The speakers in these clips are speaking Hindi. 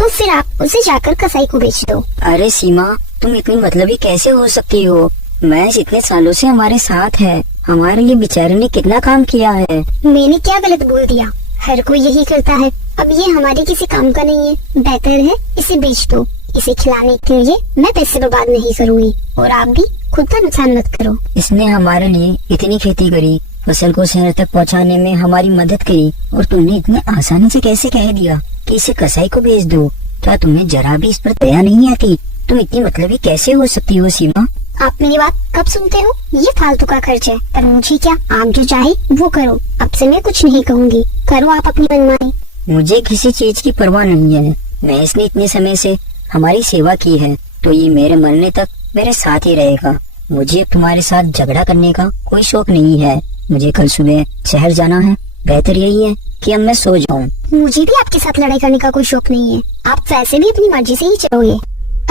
तो फिर आप उसे जाकर कसाई को बेच दो। अरे सीमा, तुम इतनी मतलबी कैसे हो सकती हो? भैंस इतने सालों से हमारे साथ है, हमारे लिए बेचारे ने कितना काम किया है। मैंने क्या गलत बोल दिया? हर कोई यही करता है। अब ये हमारे किसी काम का नहीं है, बेहतर है इसे बेच दो। इसे खिलाने के लिए मैं पैसे बर्बाद नहीं करूँगी, और आप भी खुद का नुकसान मत करो। इसने हमारे लिए इतनी खेती करी, फसल को शहर तक पहुंचाने में हमारी मदद करी, और तुमने इतने आसानी से कैसे कह दिया कि इसे कसाई को बेच दो? क्या तुम्हें जरा भी इस पर दया नहीं आती? तुम इतनी मतलबी कैसे हो सकती हो सीमा? आप मेरी बात कब सुनते हो? ये फालतू का खर्च है, पर मुझे क्या, आप जो चाहे वो करो। अब से मैं कुछ नहीं कहूँगी, करो आप अपनी मनमानी। मुझे किसी चीज की परवाह नहीं है। भैंस ने इतने समय से हमारी सेवा की है, तो ये मेरे मरने तक मेरे साथ ही रहेगा। मुझे तुम्हारे साथ झगड़ा करने का कोई शौक नहीं है। मुझे कल सुबह शहर जाना है। बेहतर यही है कि अब मैं सो जाऊं। मुझे भी आपके साथ लड़ाई करने का कोई शौक नहीं है। आप वैसे भी अपनी मर्जी से ही चलोगे।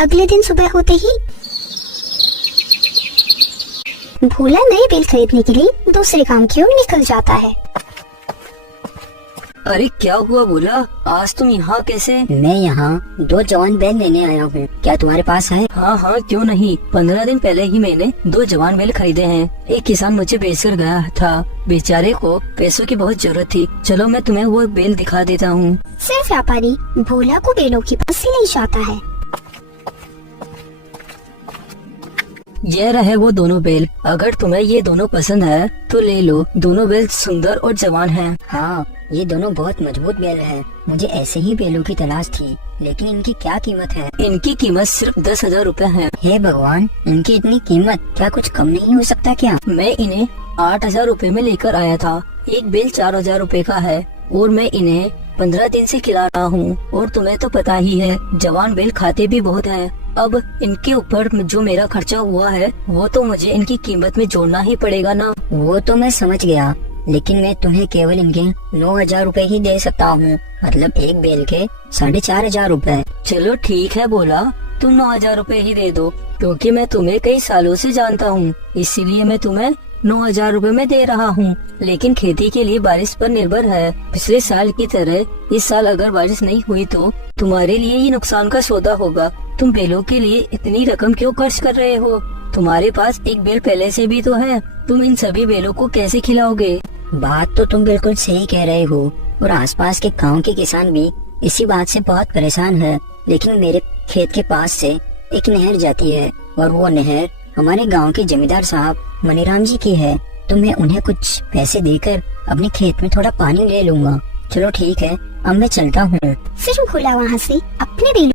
अगले दिन सुबह होते ही भोला नए बैल खरीदने के लिए दूसरे काम की ओर निकल जाता है। अरे क्या हुआ भोला, आज तुम यहाँ कैसे? मैं यहाँ 2 जवान बैल लेने आया हूँ। क्या तुम्हारे पास है? हाँ हाँ, क्यों नहीं। 15 दिन पहले ही मैंने 2 जवान बैल खरीदे हैं। एक किसान मुझे बेचकर गया था, बेचारे को पैसों की बहुत जरूरत थी। चलो मैं तुम्हें वो बैल दिखा देता हूँ। सिर्फ व्यापारी भोला को बैलों की पास ले जाता है। ये रहे वो दोनों बैल। अगर तुम्हें ये दोनों पसंद है तो ले लो। दोनों बैल सुंदर और जवान हैं। हाँ, ये दोनों बहुत मजबूत बैल हैं। मुझे ऐसे ही बैलों की तलाश थी, लेकिन इनकी क्या कीमत है? इनकी कीमत सिर्फ 10,000 रूपए है। हे भगवान, इनकी इतनी कीमत, क्या कुछ कम नहीं हो सकता क्या? मैं इन्हें 8,000 रूपए में लेकर आया था। एक बैल 4,000 रूपए का है, और मैं इन्हें 15 दिन से खिला रहा हूँ। और तुम्हें तो पता ही है, जवान बैल खाते भी बहुत हैं। अब इनके ऊपर जो मेरा खर्चा हुआ है, वो तो मुझे इनकी कीमत में जोड़ना ही पड़ेगा ना। वो तो मैं समझ गया, लेकिन मैं तुम्हें केवल इनके 9,000 रूपए ही दे सकता हूँ। मतलब एक बैल के 4,500 रूपए। चलो ठीक है बोला, तुम 9,000 रूपए ही दे दो, क्योंकि मैं तुम्हें कई सालों से जानता हूँ, इसीलिए मैं तुम्हें 9,000 रूपए में दे रहा हूँ। लेकिन खेती के लिए बारिश पर निर्भर है। पिछले साल की तरह इस साल अगर बारिश नहीं हुई तो तुम्हारे लिए ये नुकसान का सौदा होगा। तुम बैलों के लिए इतनी रकम क्यों खर्च कर रहे हो? तुम्हारे पास एक बैल पहले से भी तो है। तुम इन सभी बैलों को कैसे खिलाओगे? बात तो तुम बिल्कुल सही कह रहे हो, और आसपास के गांव के किसान भी इसी बात से बहुत परेशान है। लेकिन मेरे खेत के पास से एक नहर जाती है, और वो नहर हमारे गांव के जमींदार साहब मनीराम जी की है। तो मैं उन्हें कुछ पैसे देकर अपने खेत में थोड़ा पानी ले लूंगा। चलो ठीक है, अब मैं चलता हूँ। फिर भोला वहाँ से अपने बैलों